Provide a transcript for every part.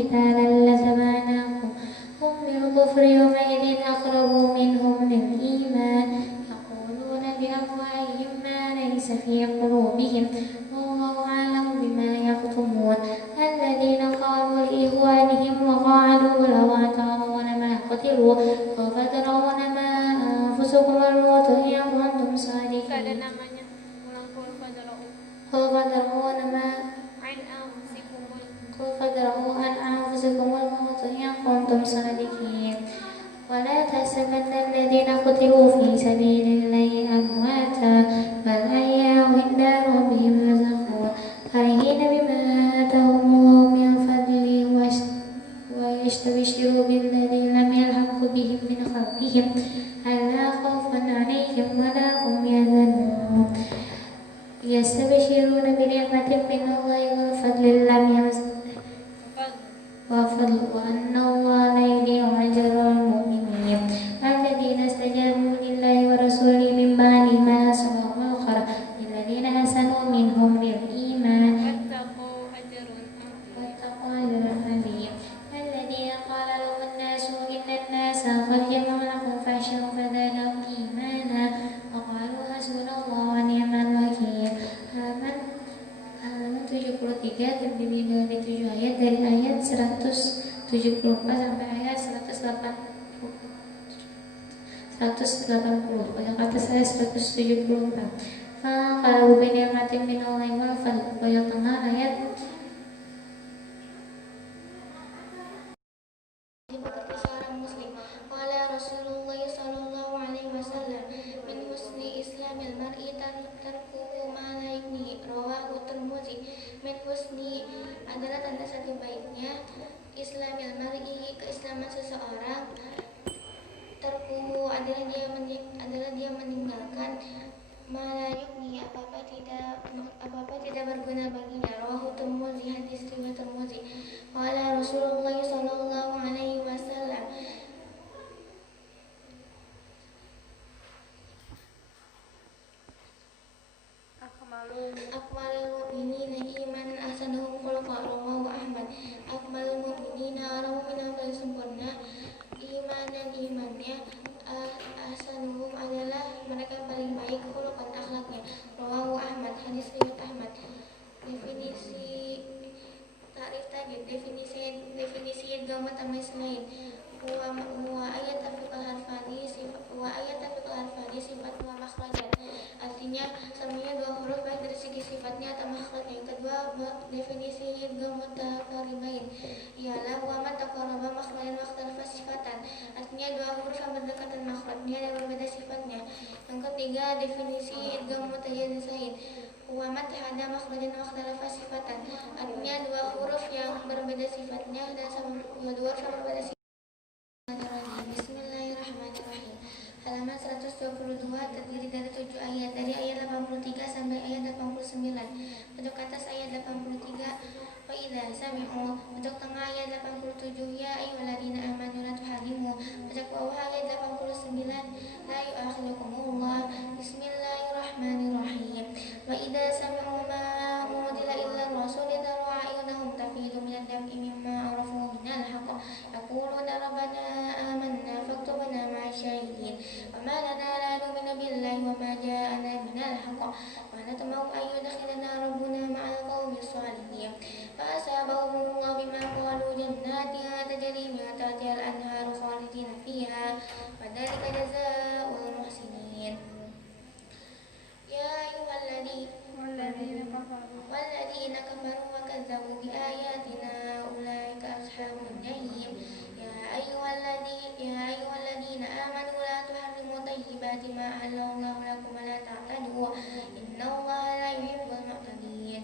قتالا لتبعناكم هم بالكفر يومئذ أقرب منهم للإيمان يقولون بأفواههم ما ليس في قلوبهم والله أعلم بما يكتمون الذين قالوا لإخوانهم وقعدوا لو أطاعونا ما قتلوا وفترون ما أنفسكم الموت إن كنتم صادقين وفترون ما فادرؤوا عن أنفسكم الموت إن كنتم صادقين ولا تحسبن الذين قتلوا في سبيل الله أمواتا بل أحياء عند ربهم يرزقون فرحين بما آتاهم الله من فضله ويستبشروا بالذين لم يلحقوا بهم من خلفهم ألا خوف عليهم ولا هم يحزنون يستبشرون بنعمة من الله وفضل لم يمسسهم وأن الله لا يضيع أجر المؤمنين الذين استجابوا لله ورسوله من بعد ما أصابهم القرح للذين أحسنوا منهم بالإيمان واتقوا أجر عظيم الذين قال لهم الناس إن الناس قد جمعوا لكم فاخشوهم فزادهم إيمانا وقالوا حسبنا الله ونعم الوكيل halaman 73 terdiri dari 7 ayat dari ayat 174 sampai ayat 180. Pada kata saya 174. Kalau bini'matin minallahi wal fadl. Pada tengah ayat seperti seorang muslim. Qala Rasulullah sallallahu alaihi wasallam min husni islamil mar'i tarkuhu ma la yaknihi rawahu Tirmidzi. Min husni adalah tanda satu baiknya islamil mar'i, keislaman seseorang. Tarkuhu adalah dia meninggalkan ma la yaknihi, apa-apa tidak berguna baginya. Rawahu Tirmidzi, hadis riwayat Tirmidzi. Qala Rasulullah sallallahu alaihi wasallam Akmalul mu'minina imanan ahsanuhum khuluqan. Rawahu Ahmad. Akmalul mu'minina, orang mukmin yang paling sempurna imannya, ahsanuhum adalah mereka yang paling baik khuluqan, akhlaknya. Rawahu Ahmad, hadis riwayat Ahmad. Definisi tarif tadi, definisi idghamat tamyiz wa ayat tafiqal harfani sifat wa makhrajan. Artinya samanya dua huruf baik dari segi sifatnya atau makhrajnya. Yang kedua, definisi idghamat mutaqaribain ialah wa man taqarraba makhrajan wa ikhtalafa sifatan. Artinya dua huruf yang berdekatan makhrajnya dan berbeda sifatnya. Yang ketiga, definisi idgham mutajazisain wa man tahada makhrajan wa ikhtalafa sifatan. Artinya dua huruf yang berbeda sifatnya dan dua huruf yang berbeda sifatnya. Bismillahirrahmanirrahim. Halaman 122 terdiri dari 7 ayat dari ayat 83 sampai ayat 89. Untuk atas ayat 83 wa idza sami'u, untuk tengah ayat 87 ya ayyuhalladzina amanu la tuharrimu, untuk bawah ayat 89 la yu'akhidukumullah. Bismillahirrahmanirrahim. Wa idza sami'u ma unzila illa ar-rasuli taru a'yunahum tafidu minad dam'i mimma arafu minal haqq yaquluna rabbana amanna faktubna ma'asy syahidin. وما لنا لا نؤمن بالله وما جاءنا من الحق ونطمع أن يدخلنا ربنا مع القوم الصالحين فأصابهم الله بما قالوا جنات تجري من تحتها الأنهار خالدين فيها وذلك جزاء المحسنين. يا أيها والذين كفروا وكذبوا بآياتنا أولئك أصحاب الجحيم. يا أيها الذين آمنوا لا تحرموا طيبات ما أحل الله لكم ولا تعتدوا إن الله لا يحب المعتدين.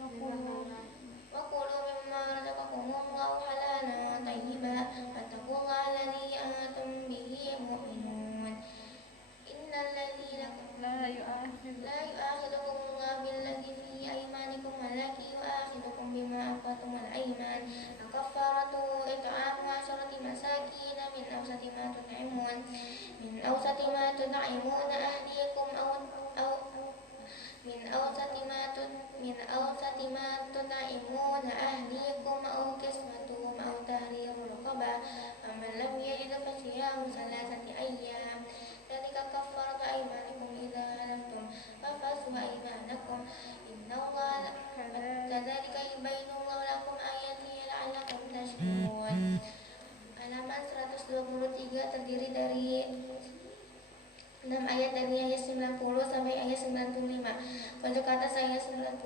وكلوا مما رزقكم الله حلالا طيبا واتقوا الله الذي أنتم به مؤمنون. إن الذين لا يؤاخذكم الله بالذي في أيمانكم ولكن يؤاخذكم بما عقدتم الأيمان. فكفارته إطعام 10 مساكين من أوسط ما تطعمون أهليكم أو من أوسط ما تطعمون yubayyinullahu lakum ayatihi la'allakum tashkurun. Halaman 123 terdiri dari 6 ayat dari ayat 90 sampai ayat 95. Pojok atas ayat 90,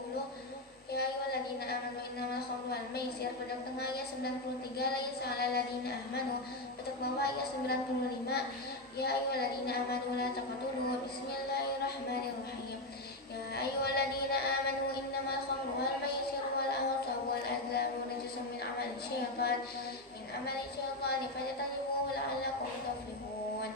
ya ayyuhalladzina amanu innamal khamru wal maisir. Pojok tengah ayat 93, laisa 'alal ladzina amanu. Pojok bawah ayat 95, ya ayyuhalladzina amanu la taqtulu. Bismillahirrahmanirrahim. Ya ayyuhalladzina amanu innamal khamru wal maisir wal ansabu wal azlamu rijsun min amali syaitan fajtanibuhu la'allakum tuflihun.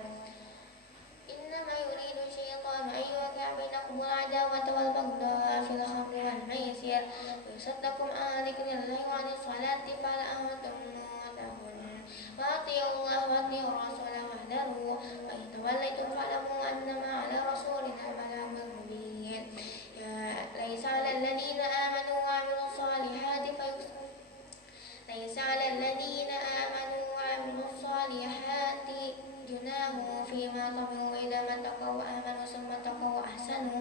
Innama yuridu syaitanu an yuqi'a bainakumul adawata wal baghdha'a fil khamri wal maisir wa yusaddakum an dzikrillahi wa 'anis salati fahal antum muntahun. Wa athi'ullaha wa athi'ur rasula wahdharu fa in tawallaytum fa'lamu annama 'ala rasulina al-balaghul mubin. Ya laisa 'alal ladzina amanu wa 'amilus solihati laisa 'alal ladzina amanu wa 'amilus solihati junahu fima tabi'u idza mattaqaw wa amanu summa taqaw wa ahsanu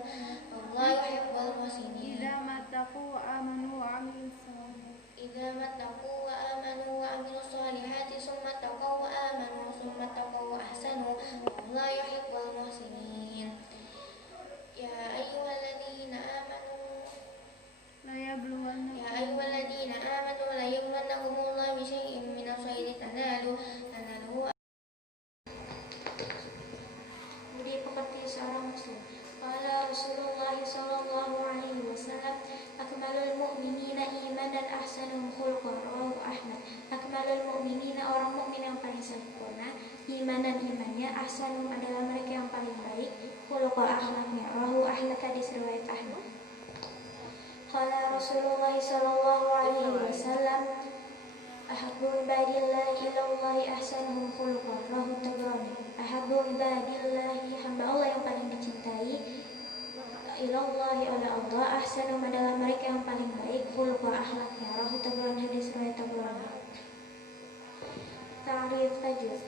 wallahu yuhibbul muhsinin. Idza mattaqu wa amanu wa 'amilus solihati. Idza mattaqu wa amanu wa 'amilus solihati summa taqaw wa amanu summa taqaw wa ahsanu wallahu yuhibbul muhsinin. Ya ayyuhalladzina amanu La yabluwanna. Ya ayyuhalladzina amanu la yabluwannakumullahu bi syai'in minas saydi tanaluhu. Budi pekerti seorang muslim. Qala Rasulullah sallallahu alaihi wasallam, akmalul mu'minina imanan ahsanuhum khuluqan, rawahu Ahmad. Akmalul mu'minina, orang mukmin yang paling sempurna, imanan imannya, ahsanuhum adalah mereka yang paling baik, khuluqan akhlaknya, rawahu Ahmad, hadis riwayat Ahmad. Qala Rasulullah sallallahu alaihi wasallam, ahabbu ibadillahi ilallahi ahsanuhum khuluqan, rawahu Tabrani. Ahabbu ibadillahi, hamba Allah yang paling dicintai, ilallahi oleh Allah, ahsanuhum adalah mereka yang paling baik, khuluqan akhlaknya, rawahu Tabrani, hadis riwayat Tabrani. Ta'rif tajwid.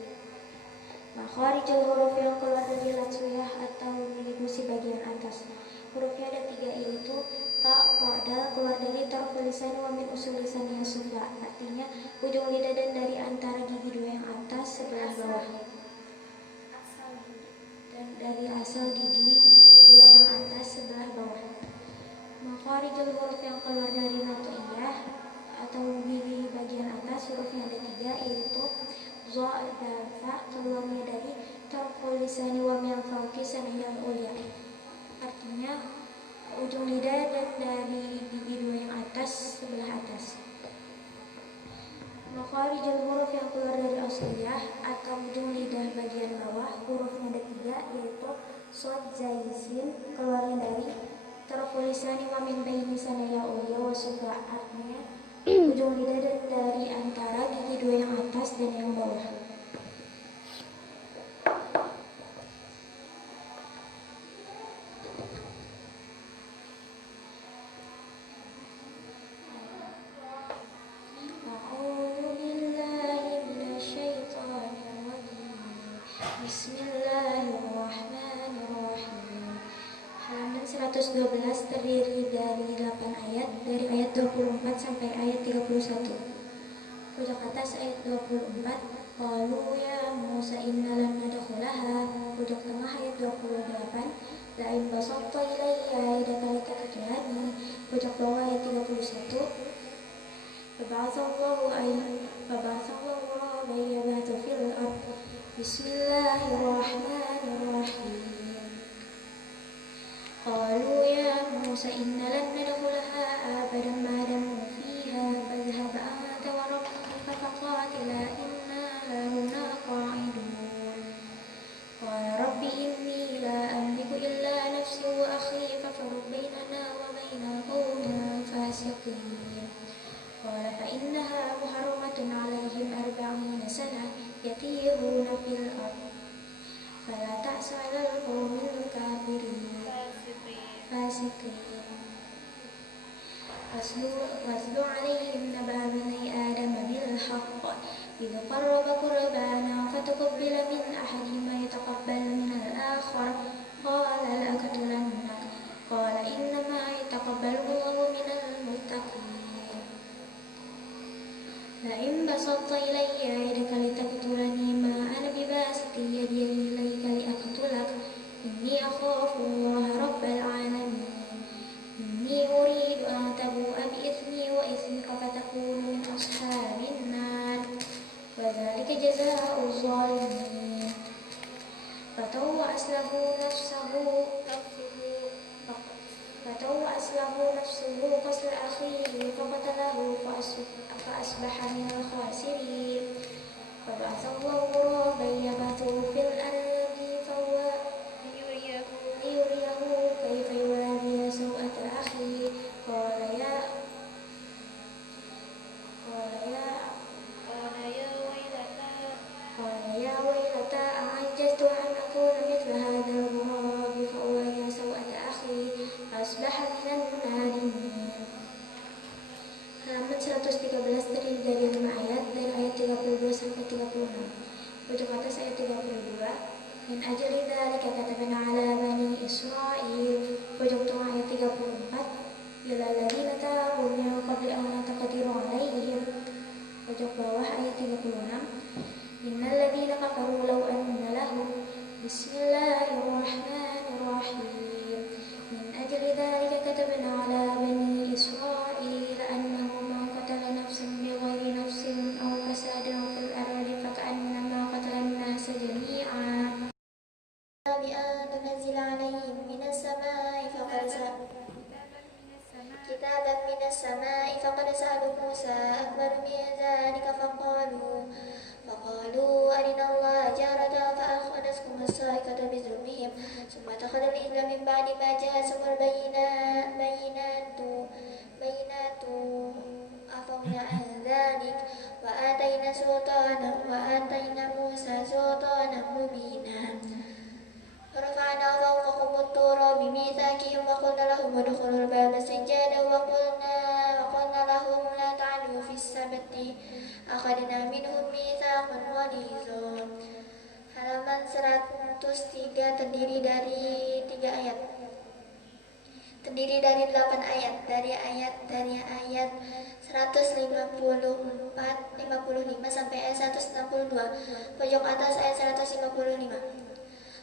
Makharijul huruf yang keluar dari latsuyah atau gusi bagian atas. Hurufnya ada 3, yaitu ta, ta, dal, keluar dari tarful lisan wa min usul lisan yang sufla. Artinya ujung lidah dan dari antara gigi 2 yang atas sebelah bawah. Dan dari asal gigi 2 yang atas sebelah bawah. Makharijul huruf yang keluar dari latsuyah atau gigi bagian atas, hurufnya ada 3, yaitu za, dal, fa, keluarnya dari tarful lisan wa min fawqi saniyal ulya. Artinya ujung lidah dan dari gigi 2 yang atas sebelah atas. Makharijul huruf yang keluar dari asliyah atau ujung lidah bagian bawah, hurufnya ada 3, yaitu shad, zai, sin, keluarnya dari tarful lisani wa min baini sanaya ulya wa sufla. Artinya ujung lidah dan dari antara gigi 2 yang atas dan yang bawah. Bismillahirrahmanirrahim. Halaman 112 terdiri dari 8 ayat, dari ayat 24 sampai ayat 31. Pojok atas ayat 24, qalu ya Musa inna lan nadkhulaha. Pojok tengah ayat 28, la in basatta ilayya yadaka litaqtulani. Pojok bawah ayat 31, Fab'athallahu ayyabatu fil ard. Bismillahirrahmanirrahim. Qalu ya Musa inna lan nadkhulaha abadan ma damu fiha fadhhab anta wa rabbuka faqatila inna hahuna qa'idun. Qala rabbi inni la amliku illa nafsi wa akhi fafruq bainana wa bainal qawmil fasiqin. Qala fa innaha muharramatun 'alaihim 40 sanah yatiruna fil ard fala ta'sa 'alal qawmil kafirin. Fasiqin. Waslu 'alaihim naba bani Adam bil haqq idh qarraba qurbana fataqabbala min ahadihima yataqabbal min al-akhar qala la aqtulannak qala innama yataqabbalu Allahu minal muttaqin. لئن بسطت إلي يدك لتقتلني ما أنا بباسط يدي إليك لأقتلك إني أخاف الله رب العالمين إني أريد أن تبوء بإثمي وإثمك فتكون من أصحاب النار وذلك جزاء الظالمين فطوعت له نفسه قتل أخيه فقتله فأصبح من الخاسرين فبعث الله غرابا يبعث في الأرض ليريه كيف يواري سوءة أخيه قال يا ويلتى أعجزت أن أكون مثل هذا الغراب فأواري سوءة أخي فأصبح من النادمين. Halaman 113 terdiri dari 5 ayat dari ayat 32 sampai 36. Ujung atas ayat 32. Min ajli dzalika katabna ala bani Israil. Ujung tengah ayat 34. Ila alladziina taabu min qabli an taqdiru alaihim. Ujung bawah ayat 36. Innal ladziina kafaru law anna lahum Bismillahirrahmanirrahim. Min ajli dzalika katabna ala bani Israil annahu man qatala nafsan bighayri nafsin aw fasadin fil ardi faka'annama qatala an-nasa jami'an. بأن ننزل عليهم من السماء كتابا من السماء فقد سألوا موسى أكبر من ذلك فقالوا أرنا الله جهرة فأخذتهم الصاعقة بظلمهم ثم أخذ الإثم من بعد ما جاءتهم البينات عفونا عن ذلك وآتينا موسى سلطانا مبينا ورفعنا فوقهم الطور بميثاقهم وقلنا لهم ادخلوا الباب سجادا وقلنا لهم لا تعدوا في السبت أخذنا منهم ميثاقا غليظا. Halaman 103 terdiri dari 8 ayat dari ayat 154 55 sampai ayat 162. Pojok atas ayat 155.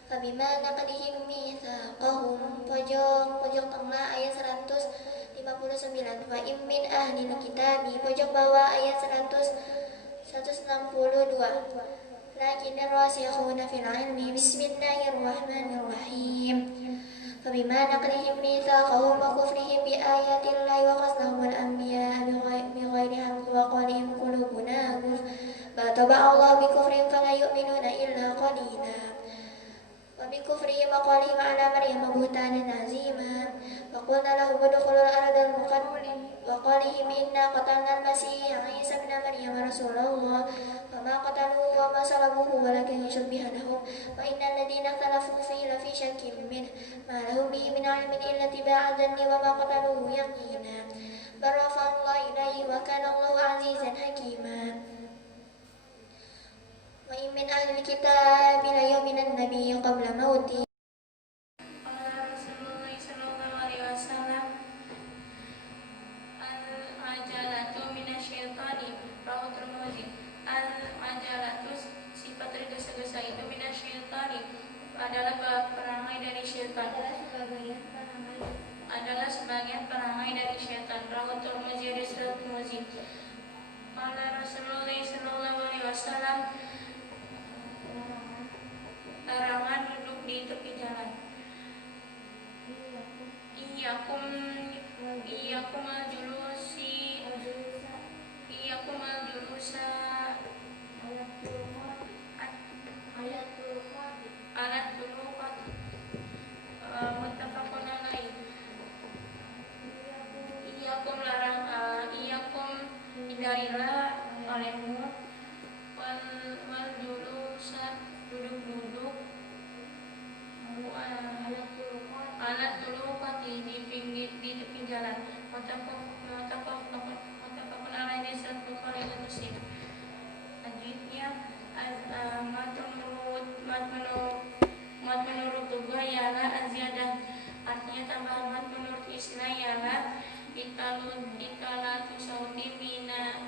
Fabima naqdihim mitsaqahum. Pojok tengah ayat 159. Wa in min ahlil kitabi. Pojok bawah ayat 162. Lakin rasikhuna fil ilmi. Bismillahirrahmanirrahim. Fabima naqdihim mitsaqahum wa kufrihim bi ayatillahi wa qatlahum al-anbiya bighairi haqqin wa qawlihim qulubuna ghulf bal taba'a bi kufrihim fala yu'minuna illa qalila. وبكفرهم وقولهم على مريم بهتانا عظيما وقلنا لهم ادخلوا الأرض المقدسة وقولهم إنا قتلنا المسيح عيسى ابن مريم رسول الله وما قتلوه وما صلبوه ولكن شبه لهم وإن الذين اختلفوا فيه لفي شك منه ما لهم به من علم إلا اتباع الظن وما قتلوه يقينا بل رفعه الله إليه وكان الله عزيزا حكيما. وإن من أهل الكتاب ليؤمن النبي قبل موته. قال رسول الله صلى الله عليه وسلم العجلة من الشيطان رواه الترمذي. Al-ajalatu sifat tergesa-gesa itu minasyaitani adalah perangai dari syaitan. Adalah sebagian perangai dari syaitan. Rawat Tirmidzi hadis Tirmidzi. Qala Rasulullah sallallahu alaihi wasallam larangan duduk di tepi jalan. Iyyakum al-julusa alat turuqat muttafaqun alaih. Iyyakum hindarilah olehmu wal julusa duduk-duduk alat turuqat di tepi jalan. Muttafaqun alaih sahih Bukhari dan Muslim. Hadisnya mat menurut Tuhan ialah aziyadah, artinya tambahan. Mat menurut istilah ialah ikalatu sauti bina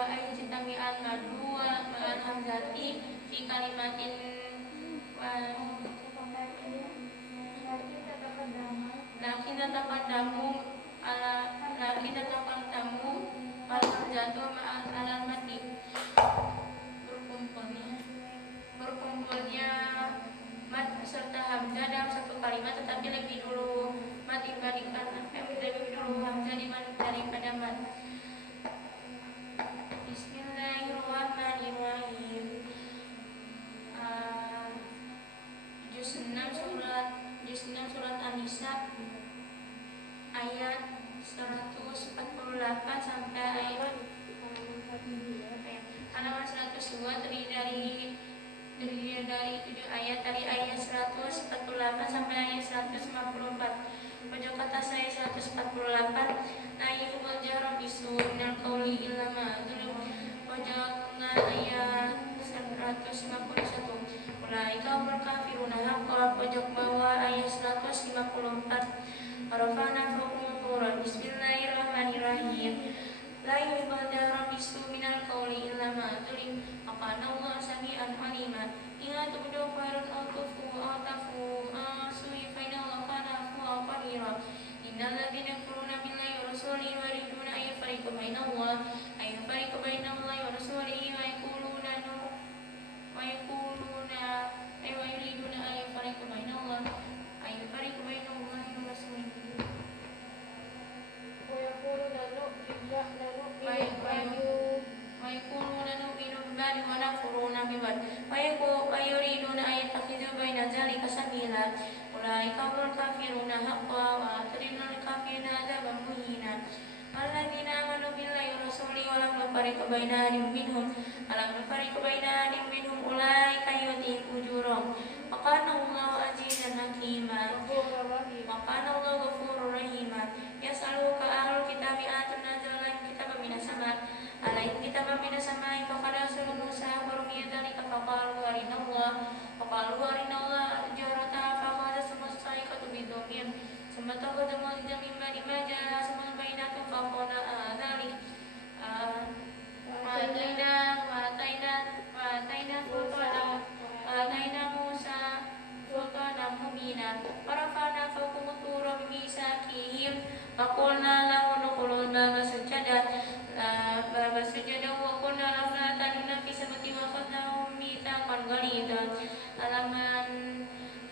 wa ayajtami al-madu wa al-hamzati fi kalimatin lakin tataqaddamu al-hamzatu ma'al alamati berkumpulnya mad serta hamzah dalam satu kalimat, tetapi lebih dulu mad lebih dulu hamzah daripada mad. Bismillahirrahmanirrahim. Juz 6 surat An-Nisa ayat 148 sampai ayat halaman 102 terdiri dari 7 ayat, dari ayat 148 sampai ayat 154. Pojok atas ayat 148 nayyul jahra bisu minal qauli illa ma dzulum. Pojok tengah ayat 151 ulaika humul kafiruna haqqan. Pojok bawah ayat 154 rafa'na fawqahum turan. Bismillahirrahmanirrahim. La yuhibbul jahra bisu minal qauli illa ma dzulum. Aqanallahu sami'an alima. Inna tubdu khairan aw tafu su'i fa innallaha kana afuwan qadira. Innal ladzina yakfuruna billahi wa rasulihi wa yuriduna an yufariqu bainallahi wa rasulihi wa yuriduna an yufariqu bainallahi wa rasulihi ويقولون نؤمن ببعض ونكفرون ببعض ويريدون أن يتخذوا بين ذلك سبيلا أولئك هم الكافرون حقا وأعتدنا للكافرين عذابا مهينا. الذين آمنوا بالله ورسوله ولم نفرق بين أحد منهم أولئك يؤتيهم أجورهم وكان الله عزيزا حكيما وكان الله غفورا رحيما. يسألك أهل الكتاب أن تنزل عليهم كتابا من السماء فقد أرسلوا موسى فرمي ذلك فقالوا أرنا الله جهرة فأخذتهم الصاعقة بذنوبهم ثم تقدم الإثم من بعد ما جاءهم البينات فقال ذلك وآتينا موسى سلطانا مبينا ورفعنا فوقهم الطور بميثاقهم فقلنا له ادخلوا الباب سجدا وقلنا لهم لا تعدوا في السبت وأخذناهم ميثاقا غليظا. Halaman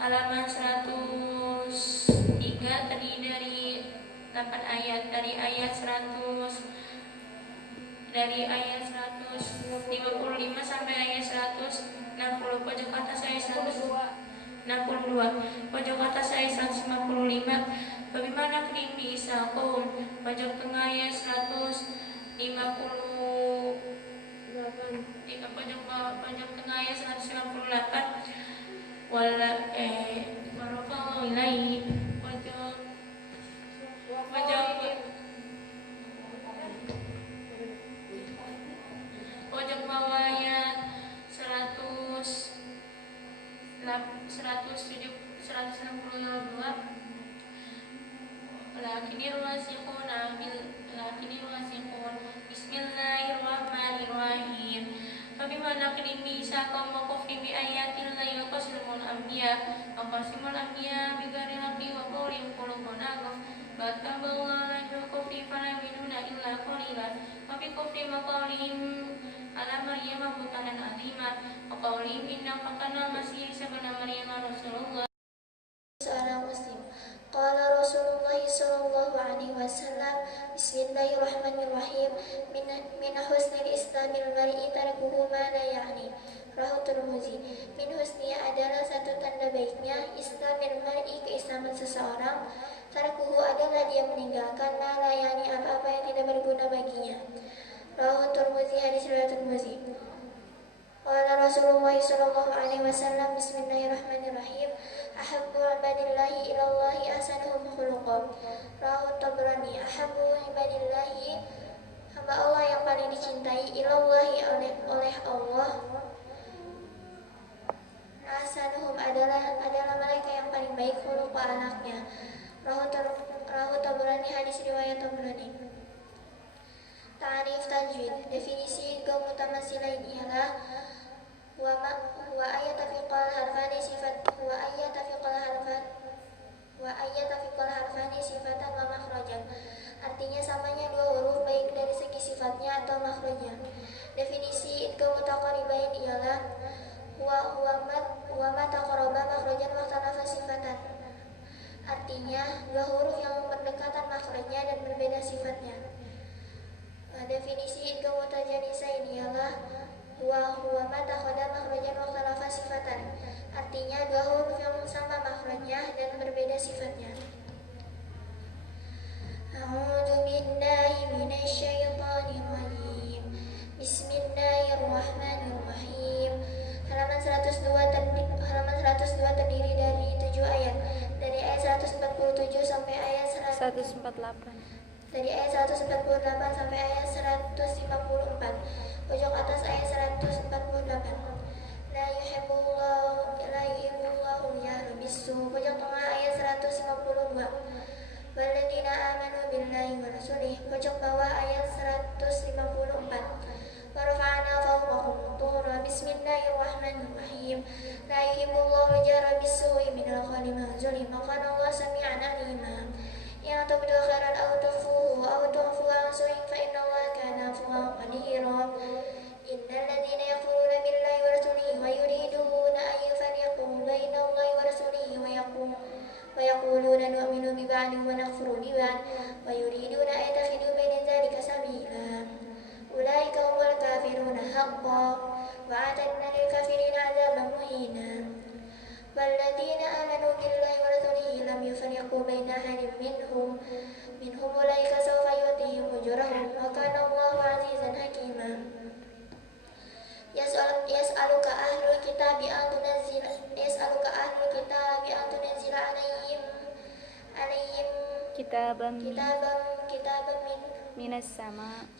103 terdiri dari 8 ayat, dari ayat 155 sampai ayat 160. Pojok atas ayat 162. Pojok atas ayat 155 bagaimana kering bisa kaum. Pojok tengah ayat pojok tengah ayat 158 warafa'u ilaihi. Pojok bawah ayat 162 Bismillahirrahmanirrahim. Fabimana naqdihim mitsaqahum wa kufrihim bi ayatillahi wa qasimul anbiya bighairi haqqin wa qawlihim qulubuna ghulf bal taballahu ala kufri fala yu'minuna illa qalila wa bi kufrihim wa qawlihim ala maryama butanan azima wa qawlihim inna qatalna masih Isa ibn Maryam rasulullah. Seorang muslim. Qala Rasulullah sallallahu alaihi wasallam, Bismillahirrahmanirrahim. Min husnil islamil mar'i tarkuhu ma la ya'ni. Rawahu Tirmidzi. Min husniya adalah satu tanda baiknya islamil mar'i, keislaman seseorang. Tarkuhu adalah dia meninggalkan ma la ya'ni, apa-apa yang tidak berguna baginya. Rawahu Tirmidzi, hadis riwayat Tirmidzi. Qala Rasulullah sallallahu alaihi wasallam, Bismillahirrahmanirrahim. Ahabbu ibadillahi ilallahi ahsanuhum khuluqan. Rawahu Tabrani. Ahabbu ibadillahi, hamba Allah yang paling dicintai, ilallahi oleh Allah. Ahsanuhum adalah mereka yang paling baik khuluqa anaknya. Rawahu Tabrani, hadis riwayat Tabrani. Ta'rif tajwid. Definisi idgham mutamattsilain ialah wa ayatafiqal harfani sifat wa ayatafiqal harfani sifatan wa makhrajan. Artinya samanya dua huruf baik dari segi sifatnya atau makhrajnya. Definisi idgham mutaqaribain ialah wa ma taqarraba makhrajan wa ikhtalafa sifatan. Artinya dua huruf yang berdekatan makhrajnya dan berbeda sifatnya. Definisi idgham mutajanisain ialah huwa ma taqaddama makhrajan wa ikhtalafa sifatan. Artinya dua huruf yang sama makhrajnya dan berbeda sifatnya. A'udzu billahi minasyaitonir rajim. Bismillahirrahmanirrahim. Halaman 102 terdiri dari 7 ayat. Dari ayat 147 sampai ayat 148. Dari ayat 148 sampai ayat 154. Pojok atas ayat 148. La yuhibbullahu al-jahra bis-su'. Pojok tengah ayat 152. Walladzina amanu billahi wa rasulih. Pojok bawah ayat 154. Wa rafa'na fawqahum tur. Bismillahirrahmanirrahim. La yuhibbullahu al-jahra bis-su'i minal qawli ma zulim. Kana Allah sami'an 'alima. Ya tubdu khairan aw tukhfuhu an su'in fa innallaha kana 'afuwan qadira. Innal ladzina yakfuruna billahi wa rasulihi wa yuriduna an yufarriqu baina Allahi wa rasulihi wa yaquluna nu'minu bi ba'din wa nakfuru bi ba'd wa yuriduna an yattakhidhu baina dhalika sabila. Ulaika humul kafiruna haqqan wa a'tadna lil kafirina 'adzaban muhina. والذين آمنوا بالله ورسوله لم يفرقوا بين أحد منهم أولئك سوف يؤتيهم أجورهم وكان الله عزيزا حكيما. يسألك أهل الكتاب أن تنزل عليهم Kitaban كتابا minas sama.